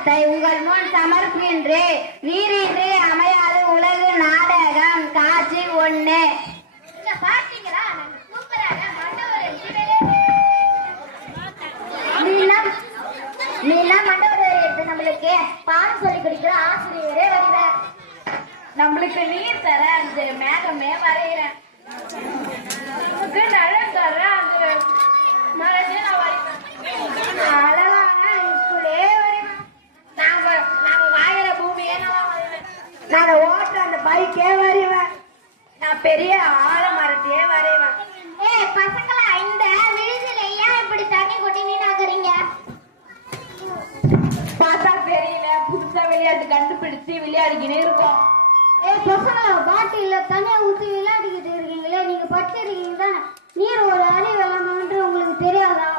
நாடகத்தை உங்கள் முன் சமர்ப்பின்றே. வீரின்றி அமையாது உலகு நாடகம் காட்சி 1. பாத்தீங்களா? நம்மளுக்கு பாடம் சொல்லி கொடுக்கிற ஆசிரியரே வருவார். நம்மளுக்கு நீர் தர அந்த மேகமே வரைகிறேன். நழல் தர அந்த மரமே நான் வரைவேன். அழகான ஸ்கூலே வரைவேன். நாங்க வாயிற பூமியே நான் வரைவேன். நாங்க ஓட்டுற அந்த பைக்கே வரைவேன். நான் பெரிய ஆலமரத்தையே வரைவேன். பசங்களா, இந்த விழுதுல ஏன் இப்படி தண்ணி கொட்டி வீணாக்குறீங்க? பார்த்தா தெரியல, புதுசா விளையாட்டு கண்டுபிடிச்சு விளையாடிக்கினே இருக்கோம். பசங்களா, பாட்டில தண்ணியை ஊற்றி விளையாடிக்கிட்டு இருக்கீங்களே, நீங்க படிச்சிருக்கீங்க தானே? நீர் ஒரு அணி வெள்ளம்ன்று உங்களுக்கு தெரியாதா?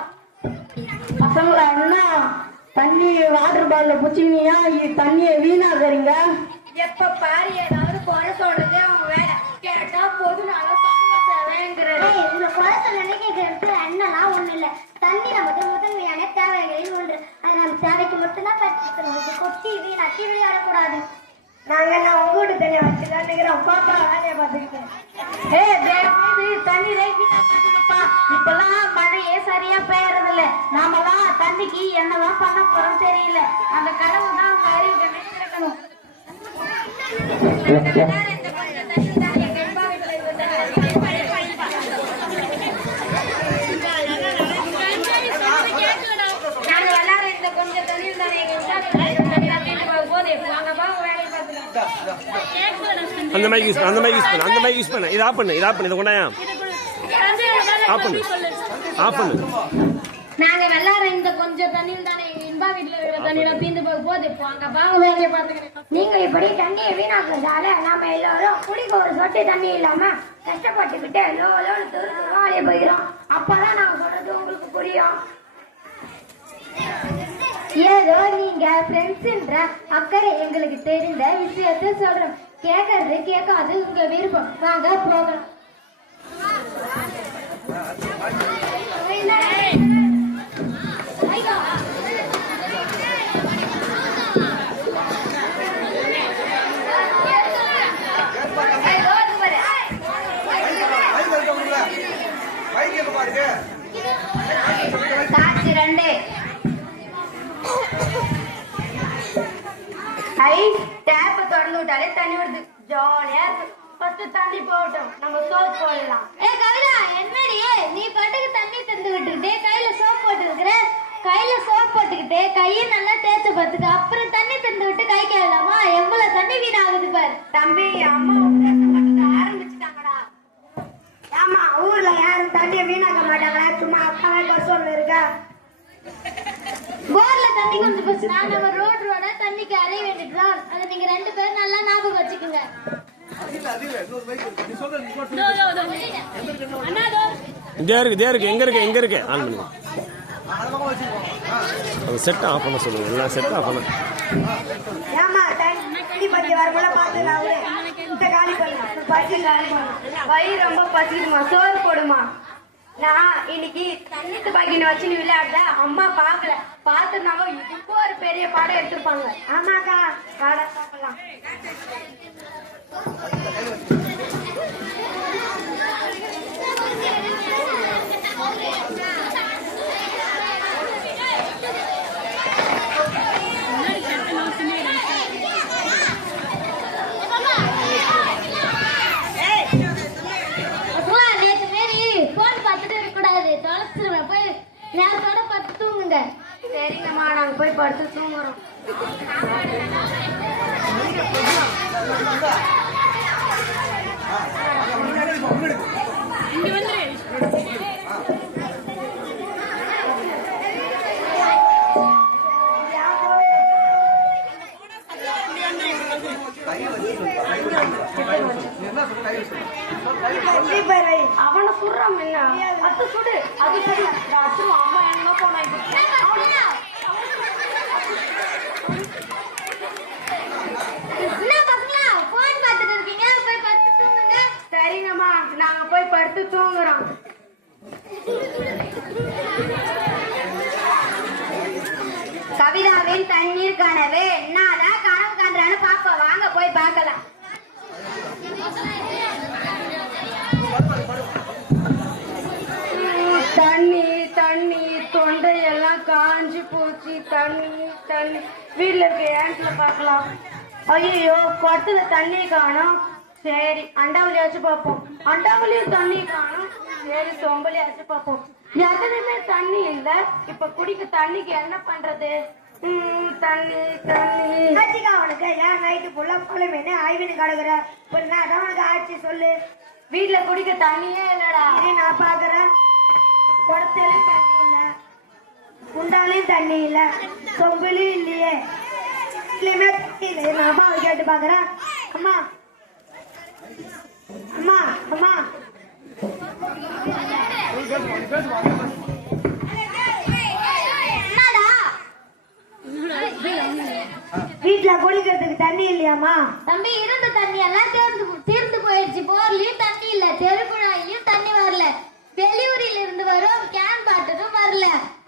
பசங்களா, என்ன தண்ணி வாட்டர் பாட்டில புச்சிங்கயா தண்ணியை வீணாக்குறீங்க? எப்ப பாரு ஏதாவது குறை சொல்றது அவங்க வேலை. கேட்டா பொதுனால இந்த குளத்தை நினைக்கிறது என்னன்னா ஒண்ணு இல்ல. தண்ணி நமக்கு முதன்மையான தேவைகளில் ஒன்று. அது நம்ம தேவைக்கு மட்டும்தான் பயன்படுத்தணும். கொட்டி வீணாக்கி விளையாடக்கூடாது. நாங்க உங்க வீட்டு தண்ணியை வச்சுதான் நினைக்கிறோம். பாப்பா வேலையை பார்த்துக்கிட்டேன். தண்ணி இப்பெல்லாம் மழையே சரியா பெய்யறது இல்ல. நாமெல்லாம் தண்ணிக்கு என்னதான் பண்ண போறோம் தெரியல. அந்த கடவுள் தான் அவங்க அறிவு நினைச்சிருக்கணும். அந்த மைக் யூஸ் பண்ண இது ஆஃப் பண்ணு இதை கொண்டாயா ஆஃப் பண்ணு. நாங்க வெள்ளார இந்த கொஞ்சம் தண்ணியில் தானே இன்பா வீட்டுல இருக்கிற தண்ணியில தீர்ந்து போகுது. அங்க பாங்க வேலையை பார்த்துக்கிறேன். நீங்க இப்படி தண்ணியை வீணாக்குறதால நாம எல்லாரும் குடிக்க ஒரு சொட்டு தண்ணி இல்லாம கஷ்டப்பட்டுக்கிட்டு லோன்னு வேலையை போயிடும். அப்பதான் நாங்க சொல்றது உங்களுக்கு புரியும். ஏதோ நீங்க ஃப்ரெண்ட்ஸ்ன்ற அக்கறை எங்களுக்கு தெரிந்த விஷயத்த சொல்றோம். கேட்கறது கேட்காது உங்க விருப்பம். வாங்க போகலாம். காட்சி 2. டேப்ப திறந்து விட்டாலே தண்ணி வருது. ஜாலியா இருக்கு. ஃபர்ஸ்ட் தண்ணி போகட்டும், நம்ம சோப் போடலாம். கவிதா, என்னடி நீ பாட்டுக்கு தண்ணி தந்து விட்டுக்கிட்டே கையில சோப் போட்டுருக்குற? கையில சோப் போட்டுக்கிட்டே கையை நல்லா தேய்ச்சி பார்த்துக்க. அப்புறம் தண்ணி தந்து விட்டு கை கேளாமா? எவ்வளவு தண்ணி வீணாகுது பாரு. தம்பி, அம்மா ஆரம்பிச்சுட்டாங்கடா. ஆமா, ஊர்ல யாரும் தண்ணியை வீணாக்க மாட்டாங்களா? சும்மா அக்காவே கஷ்டம் இருக்கா? போர்ல தண்ணி கொஞ்சம் போச்சுன்னா நம்ம ரோட தண்ணிக்கு அடைய வேண்டியதுதான். அதை நீங்க 2 பேரும் நல்லா ஞாபகம் வச்சுக்கோங்க. எங்க இருக்கு ஆன் பண்ணுங்க. செட் ஆஃப் பண்ண சொல்லுங்க. எல்லாம் செட் ஆஃப் பண்ண. ஏமா தண்ணி பத்தி வரக்குள்ள பாத்துக்கலாம். இந்த காலி பண்ணு, பசி காலி பண்ணு. வயிறு ரொம்ப பசிக்குமா? சோறு போடுமா? நான் இன்னைக்கு தண்ணி துப்பாக்கின்னு வச்சு விளையாடுற அம்மா பாக்கல. பாத்துருந்தாங்க இப்போ ஒரு பெரிய பாடம் எடுத்துருப்பாங்க. ஆமாக்கா, பாடம் சாப்பிடலாம். நேரத்தோட படுத்து தூங்குங்க. சரிங்கம்மா, நாங்க போய் படுத்து தூங்குறோம். அவனை சுடுறான். அது சுடு, அது சரி. அம்மா என்ன போனாங்க. சரிங்கம்மா, நாங்க போய் படுத்து தூங்குறோம். எல்லாம் காஞ்சு போச்சு. தண்ணி தண்ணி வீட்டுல இருக்க ஏன்ட்ல பார்க்கலாம். ஐயோ குடத்துல தண்ணி காணும். சரி அண்டாவளியாச்சும் பார்ப்போம். அண்டாவளியும் தண்ணி காணும். சரி சொம்பலியாச்சும் பார்ப்போம். எதுலையுமே தண்ணி இல்ல. இப்ப குடிக்க தண்ணிக்கு என்ன பண்றது? தண்ணி தண்ணி அவனுக்கு ஏன் நைட்டு ஃபுல்லா போல மீன் ஐவின்னு கிடக்குற அதான் உனக்கு ஆச்சு சொல்லு. வீட்டுல குடிக்க தண்ணியே இல்லடா. நான் பாக்குறேன். குடத்திலையும் தண்ணி இல்ல, குண்டாலையும் தண்ணி இல்ல, சொம்புலையும் இல்லையே. வீட்லயுமே தண்ணி இல்லை. நான் அம்மாவை கேட்டு பாக்குறேன். அம்மா அம்மா அம்மா வீட்டுல குடிக்கிறதுக்கு தண்ணி இல்லையாமா? தம்பி இருந்த தண்ணி எல்லாம் தீர்ந்து போயிடுச்சு. போர்லயும் தண்ணி இல்ல, தெருக்குழாயிலும் தண்ணி வரல, வெளியூரில் இருந்து வரும் கேன் பாட்டிலும் வரல.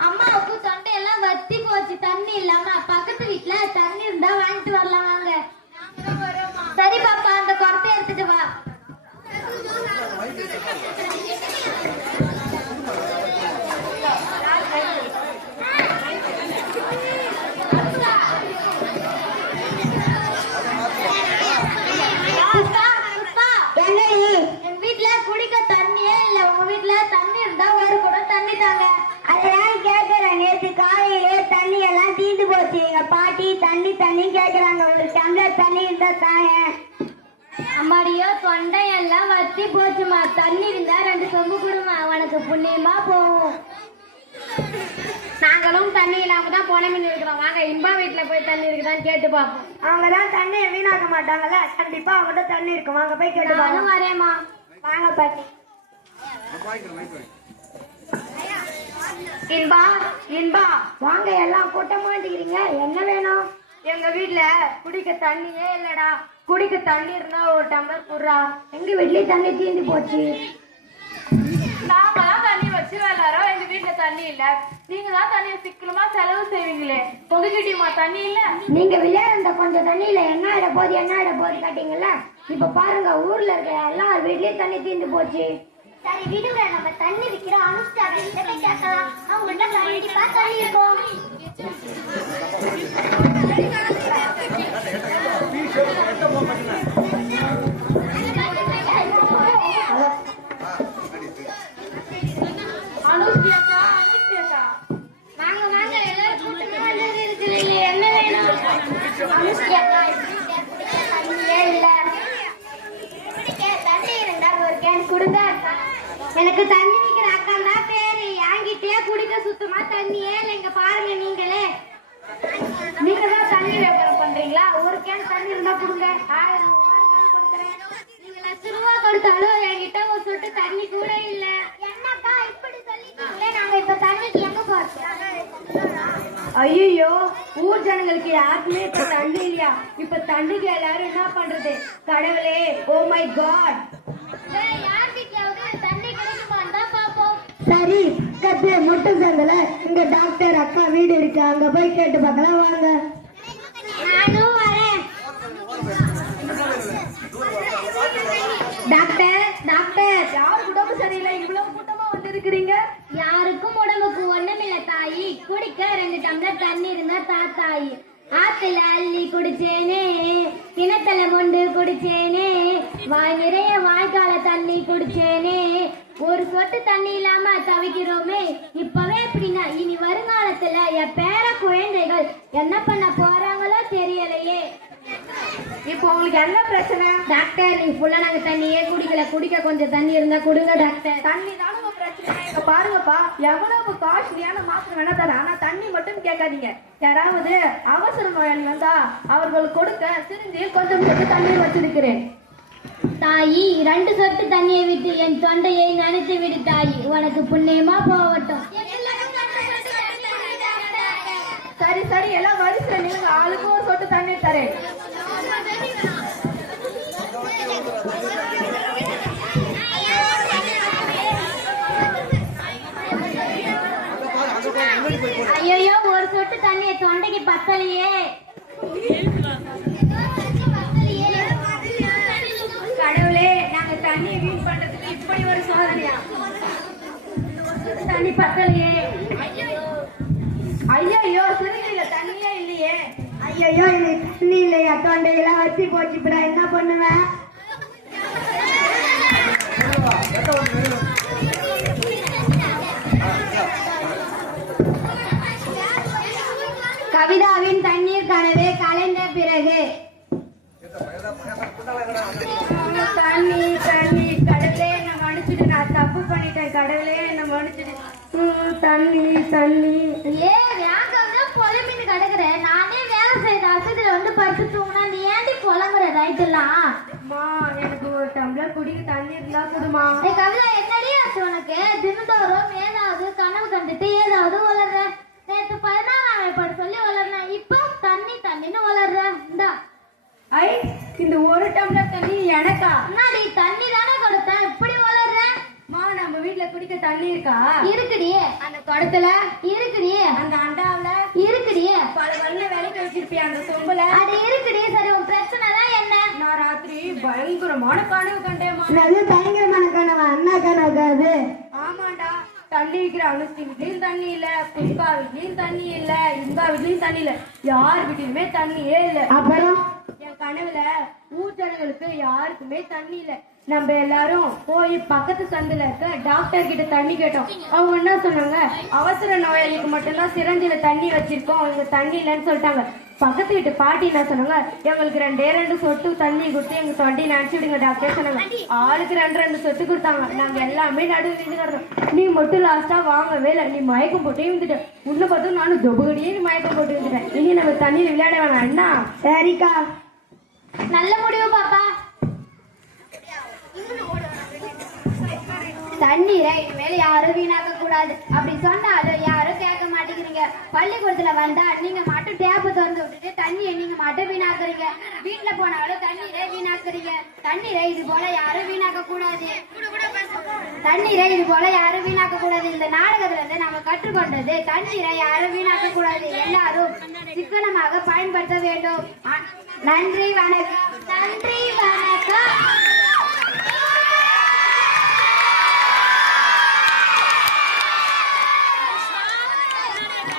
அம்மாவுக்கு தொண்டையெல்லாம் வத்தி போச்சு தண்ணி இல்லாம. பக்கத்து வீட்டுல தண்ணி இருந்தா வாங்கிட்டு வரலாம் வாங்க. சரி பாப்பா அந்த குடத்தை எடுத்துட்டு வா. என் வீட்டுல குடிக்க தண்ணியே இல்ல. உங்க வீட்டுல தண்ணி இருந்தா ஒரு குடம் தண்ணி தாங்க. அதான் கேக்குறேன். நேற்று காலையிலே தண்ணி எல்லாம் தீர்ந்து போச்சு. எங்க பாட்டி தண்ணி தண்ணி கேக்குறாங்க. ஒரு டம்ளர் தண்ணி இருந்தா தாங்க. அம்மாடியோ தொண்டையெல்லாம் வத்தி போச்சுமா. தண்ணி இருந்தா 2 சொம்பு கொடுமா, அவனுக்கு புண்ணியமா போகும். நாங்களும் தண்ணி இல்லாம தான் போன மீன் இருக்கிறோம். வாங்க இன்பா வீட்டுல போய் தண்ணி இருக்குதான்னு கேட்டு பார்ப்போம். அவங்கதான் தண்ணியை வீணாக்க மாட்டாங்கல்ல, கண்டிப்பா அவங்ககிட்ட தண்ணி இருக்கும். வாங்க போய் கேட்டு பார்ப்போம். வரேம்மா வாங்க பாட்டி. இன்பா இன்பா வாங்க. எல்லாம் கூட்ட மாட்டேங்கிறீங்க, என்ன வேணும்? எங்க வீட்டுல குடிக்க தண்ணியே இல்லடா. குடிக்க தண்ணி இருந்தா ஒரு டம்ளர் குடுறா. எங்க வீட்லயே தண்ணி தீர்ந்து போச்சு. நாங்களாம் தண்ணி வச்சு விளையாடுறோம். எங்க வீட்டுல தண்ணி இல்ல. நீங்க தான் தண்ணியை சிக்கனமா செலவு செய்வீங்களே, பொதுக்கிட்டியுமா தண்ணி இல்ல? நீங்க விளையாடுற கொஞ்சம் தண்ணியில என்ன ஆயிட போது கேட்டீங்கல்ல. இப்ப பாருங்க ஊர்ல இருக்க எல்லார் வீட்லயும் தண்ணி தீர்ந்து போச்சு. சரி விடுங்க, நம்ம தண்ணி விக்கிற அனுஷ்டா கிட்ட போய் கேட்கலாம். அவங்கள்ட்ட கண்டிப்பா தண்ணி இருக்கும். என்ன வேணும்? தண்ணி இருந்தா ஒரு கேன் கொடுங்க. எனக்கு தண்ணி விக்கிற அக்கா தான் பேரு. என்கிட்டயே குடிக்க சுத்தமா தண்ணியே இல்லை. இங்க பாருங்க நீங்களே. நீங்க தான் தண்ணி வியாபாரம் பண்றீங்களா? ஒரு கேன் தண்ணி இருந்தா கொடுங்க. 1000 கொடுக்குறேன். நீங்க ₹1,00,000 கொடுத்தாலும் என்கிட்ட ஒரு சொட்டு தண்ணி கூட இல்ல. என்னக்கா இப்படி சொல்லிட்டீங்களே, நாங்க இப்ப தண்ணிக்கு எங்க போறோம்? ஐயோ ஊர் ஜனங்களுக்கு யாருக்குமே இப்ப தண்ணி இல்லையா? இப்ப தண்ணிக்கு எல்லாரும் என்ன பண்றது? கடவுளே, ஓ மை காட். யார் வீட்லயாவது தண்ணி கிடைக்குமான்னு தான் பாப்போம். சரி கத்து முட்டை சங்கல இங்க டாக்டர் அக்கா வீடு இருக்கு, அங்க போய் கேட்டு பார்க்கலாம் வாங்க. நானும் வரேன். டாக்டர் டாக்டர் யாருக்கு உடம்பு சரியில்லை? இவ்வளவு கூட்டமா வந்து இருக்கிறீங்க. யாருக்கும் உடம்புக்கு ஒண்ணுமில்ல தாயி. குடிக்க 2 டம்ளர் தண்ணி இருந்தா தாத்தாயி. ஆத்துல அள்ளி குடிச்சேனே, கிணத்துல மொண்டு குடிச்சேனே, வாய் நிறைய வாய்க்கால தண்ணி குடிச்சேனே. ஒரு சொட்டு தண்ணி இல்லாம தவிக்கிறோமே. இப்பவே எப்படின்னா இனி வருங்காலத்துல என் பேர குழந்தைகள் என்ன பண்ண போறாங்களோ தெரியலையே. இப்போ உங்களுக்கு என்ன பிரச்சனை? டாக்டர் நீ ஃபுல்லா நாங்க தண்ணியே குடிக்கல. குடிக்க கொஞ்சம் தண்ணி இருந்தா கொடுங்க டாக்டர். தண்ணி தானே பிரச்சனை. இங்க பாருங்கப்பா, எவ்வளவு காஸ்ட்லியான மாத்திரை வேணா தர, ஆனா தண்ணி மட்டும் கேட்காதீங்க. யாராவது அவசர நோயாளி வந்தா அவர்களுக்கு கொடுக்க சிரிஞ்சில் கொஞ்சம் சொட்டு தண்ணீர் வச்சிருக்கிறேன். தாயி 2 சொட்டு தண்ணியை விட்டு என் தொண்டையை நனைத்து விடு தாயி, உனக்கு புண்ணியமா போகட்டும். சரி சரி எல்லாம் வரிசை நீங்க ஆளுக்கு ஒரு சொட்டு தண்ணீர் தரேன். ஐயோ ஒரு சொட்டு தண்ணியை தொண்டைக்கு பத்தலையே. கடவுளே, நாங்க தண்ணியை வீண் பண்றதுக்கு இப்படி ஒரு சோதனையா? தண்ணி பத்தலையே. ஐயோ சுருங்கில தண்ணியே இல்லையே. ஐயோ இது தண்ணி இல்லையா, தொண்டையெல்லாம் வத்தி போச்சு, இப்ப நான் என்ன பண்ணுவேன்? கவிதாவின் தண்ணீர் கனவே கலைந்த பிறகு. தண்ணி தண்ணி கடவுளே என்ன மன்னிச்சிடு, நான் தப்பு பண்ணிட்டேன், கடவுளே என்ன மன்னிச்சிடு. தண்ணி தண்ணி. புலம்பின்னு கிடக்குற, நானே வேலை செய்த அசத்துல வந்து படுத்து தூங்கினா நீ ஏண்டி புலம்புற ரைட்டெல்லாம்? அம்மா எனக்கு ஒரு டம்ளர் குடிக்க தண்ணி இருந்தா கொடுமா. கவிதா என்னடி ஆச்சு உனக்கு? தினந்தோறும் ஏதாவது கனவு கண்டுட்டு ஏதாவது வளர்ற. நேற்று 14ஆம் ஏற்பாடு சொல்லி வளர்றேன், இப்போ தண்ணி தண்ணின்னு வளர்ற. இந்தா ஐ இந்த ஒரு டம்ளர் தண்ணி எனக்கா? என்னடி தண்ணி தானே கொடுத்தேன், இப்படி வளர்ற? மா நம்ம வீட்டுல குடிக்க தண்ணி இருக்கா? இருக்குடி. அந்த குடத்துல இருக்குடி. அந்த அண்டாவுல இருக்குடி. பல வல்ல விலைக்கு வச்சிருப்பியா அந்த சொம்புல? அது இருக்குடி. சரி உன் பிரச்சனை தான் என்ன? நான் ராத்திரி பயங்கரமான கனவு கண்டேமா. பயங்கரமான கனவா? என்ன கனவு அது? ஆமாண்டா, தண்ணி விற்கிற அனுஷ்டி வீட்லயும் தண்ணி இல்ல, புஷ்பா வீட்லயும் தண்ணி இல்ல, இந்தா வீட்லயும் தண்ணி இல்ல, யார் வீட்லயுமே தண்ணியே இல்ல. அப்புறம் என் கனவுல ஊர் ஜனங்களுக்கு யாருக்குமே தண்ணி இல்ல. நம்ம எல்லாரும் போய் பக்கத்து சந்தில இருக்க டாக்டர் கிட்ட தண்ணி கேட்டோம். அவங்க என்ன சொன்னாங்க, அவசர நோயாளிக்கு மட்டும்தான் சிரஞ்சில தண்ணி வச்சிருக்கோம், அவங்க தண்ணி இல்லைன்னு சொல்லிட்டாங்க. பக்கத்து வீட்டு பாட்டி என்ன சொன்னாங்க, எங்களுக்கு 2 சொட்டு தண்ணி கொடுத்து எங்க தொண்டையில அனுப்பிச்சுடுங்க டாக்டர் சொன்னாங்க. ஆளுக்கு 2 சொட்டு கொடுத்தாங்க. நாங்க எல்லாமே நடுவு நின்று கிடந்தோம். நீ மட்டும் லாஸ்டா வாங்கவே இல்லை, நீ மயக்கம் போட்டே இருந்துட்ட. உள்ள பார்த்தும் நானும் தொபுகடியே மயக்கம் போட்டு இருந்துட்டேன். இனி நம்ம தண்ணியில் விளையாட வேணாம் என்ன? சரிக்கா, நல்ல முடிவு பாப்பா. தண்ணீரை இனிமேல் யாரும் வீணாக்க கூடாது. அப்படி சொன்னாலும் யாரும் கேட்க மாட்டேங்கிறீங்க. பள்ளிக்கூடத்துல வந்தா நீங்க மட்டும் டேப்பு திறந்து விட்டுட்டு தண்ணியை நீங்க மட்டும் வீணாக்குறீங்க. வீட்டுல போனாலும் தண்ணீரை வீணாக்குறீங்க. தண்ணீரை இது போல யாரும் வீணாக்க கூடாது. தண்ணீரை இது போல யாரும் வீணாக்க கூடாது. இந்த நாடகத்துல இருந்து நாம கற்றுக்கொண்டது, தண்ணீரை யாரும் வீணாக்க கூடாது. எல்லாரும் சிக்கனமாக பயன்படுத்த வேண்டும். நன்றி வணக்கம். நன்றி வணக்கம்.